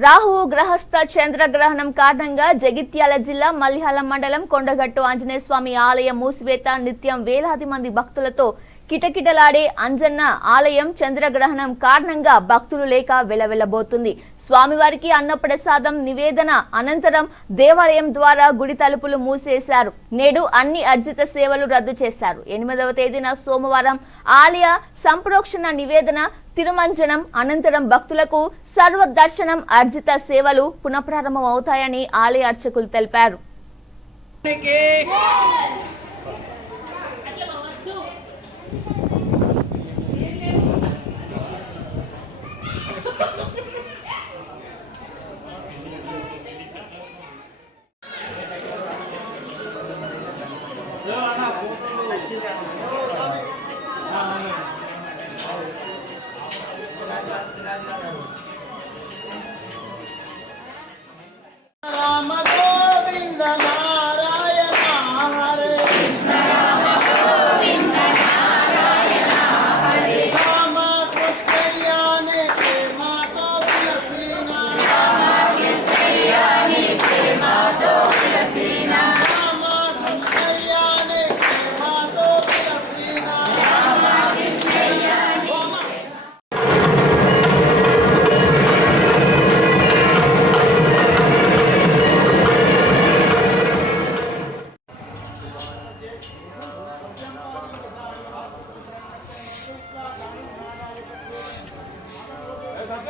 రాహు గ్రహస్థ చంద్రగ్రహణం కారణంగా జగిత్యాల జిల్లా మల్లిహాల మండలం కొండగట్టు ఆంజనేయ స్వామి ఆలయం మూసివేత నిత్యం వేలాది మంది భక్తులతో కిటకిటలాడే అంజన్న ఆలయం చంద్రగ్రహణం కారణంగా భక్తులు లేక వెలవెలబోతుంది. స్వామివారికి అన్నప్రసాదం నివేదన అనంతరం దేవాలయం ద్వారా గుడి తలుపులు మూసేశారు. నేడు అన్ని అర్జిత సేవలు రద్దు చేశారు. ఎనిమిదవ తేదీన సోమవారం ఆలయ సంప్రోక్షణ నివేదన తిరుమంజనం అనంతరం భక్తులకు సర్వ దర్శనం అర్జిత సేవలు పునఃప్రారంభం అవుతాయని ఆలయ అర్చకులు తెలిపారు. పక్క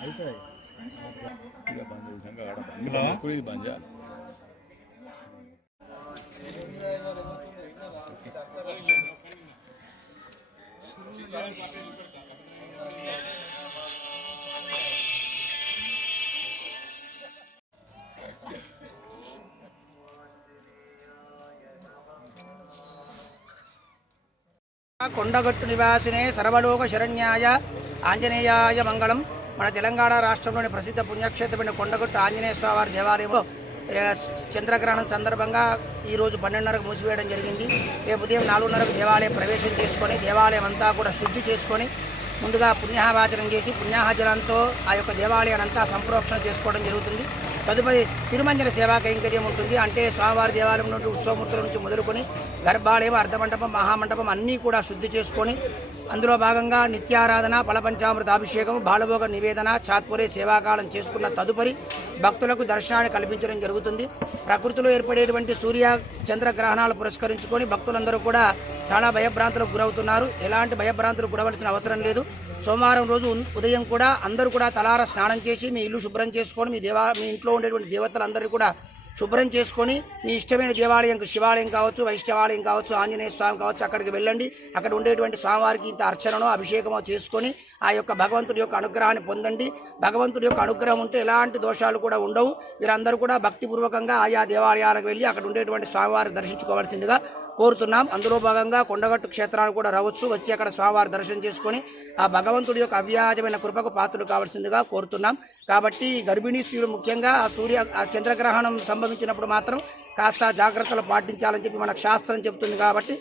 అయిపోయాయి ఇక బంద్ చేసినాక ఆడ బంద్ చేసుకుని ఇది బంద్ కొండగట్టు నివాసినే సర్వలోక శరణ్యాయ ఆంజనేయాయ మంగళం. మన తెలంగాణ రాష్ట్రంలోని ప్రసిద్ధ పుణ్యక్షేత్రమైన కొండగట్టు ఆంజనేయ స్వామివారి దేవాలయంలో చంద్రగ్రహణం సందర్భంగా ఈరోజు పన్నెండున్నరకు మూసివేయడం జరిగింది. రేపు ఉదయం నాలుగున్నరకు దేవాలయం ప్రవేశం చేసుకొని దేవాలయం అంతా కూడా శుద్ధి చేసుకొని ముందుగా పుణ్యాహవాచనం చేసి పుణ్యాహజలంతో ఆ యొక్క దేవాలయానంతా సంప్రోక్షణ చేసుకోవడం జరుగుతుంది. తదుపరి తిరుమంజన సేవా కైంకర్యం ఉంటుంది. అంటే స్వామివారి దేవాలయం నుండి ఉత్సవమూర్తుల నుంచి మొదలుకొని గర్భాలయం అర్ధమండపం మహామండపం అన్నీ కూడా శుద్ధి చేసుకొని అందులో భాగంగా నిత్యారాధన ఫలపంచామృత అభిషేకం బాలభోగ నివేదన చాత్పురే సేవాకాలం చేసుకున్న తదుపరి భక్తులకు దర్శనాన్ని కల్పించడం జరుగుతుంది. ప్రకృతిలో ఏర్పడేటువంటి సూర్య చంద్రగ్రహణాలు పురస్కరించుకొని భక్తులందరూ కూడా చాలా భయభ్రాంతులకు గురవుతున్నారు. ఎలాంటి భయభ్రాంతులకు గురవలసిన అవసరం లేదు. సోమవారం రోజు ఉదయం కూడా అందరూ కూడా తలార స్నానం చేసి మీ ఇల్లు శుభ్రం చేసుకొని మీ దేవా మీ ఇంట్లో ఉండేటువంటి దేవతలందరూ కూడా శుభ్రం చేసుకొని మీ ఇష్టమైన దేవాలయం శివాలయం కావచ్చు వైష్ణవాలయం కావచ్చు ఆంజనేయ స్వామి కావచ్చు అక్కడికి వెళ్ళండి. అక్కడ ఉండేటువంటి స్వామివారికి ఇంత అర్చననో అభిషేకమో చేసుకొని ఆ యొక్క భగవంతుడి యొక్క అనుగ్రహాన్ని పొందండి. భగవంతుడి యొక్క అనుగ్రహం ఉంటే ఎలాంటి దోషాలు కూడా ఉండవు. మీరందరూ కూడా భక్తిపూర్వకంగా ఆయా దేవాలయాలకు వెళ్ళి అక్కడ ఉండేటువంటి స్వామివారిని దర్శించుకోవాల్సిందిగా కోరుతున్నాం. అందులో భాగంగా కొండగట్టు క్షేత్రాలు కూడా రావచ్చు. వచ్చి అక్కడ స్వామివారి దర్శనం చేసుకొని ఆ భగవంతుడి యొక్క అవ్యాజమైన కృపకు పాత్రలు కావాల్సిందిగా కోరుతున్నాం. కాబట్టి గర్భిణీ స్త్రీలు ముఖ్యంగా ఆ సూర్య ఆ చంద్రగ్రహణం సంభవించినప్పుడు మాత్రం కాస్త జాగ్రత్తలు పాటించాలని చెప్పి మన శాస్త్రం చెబుతుంది కాబట్టి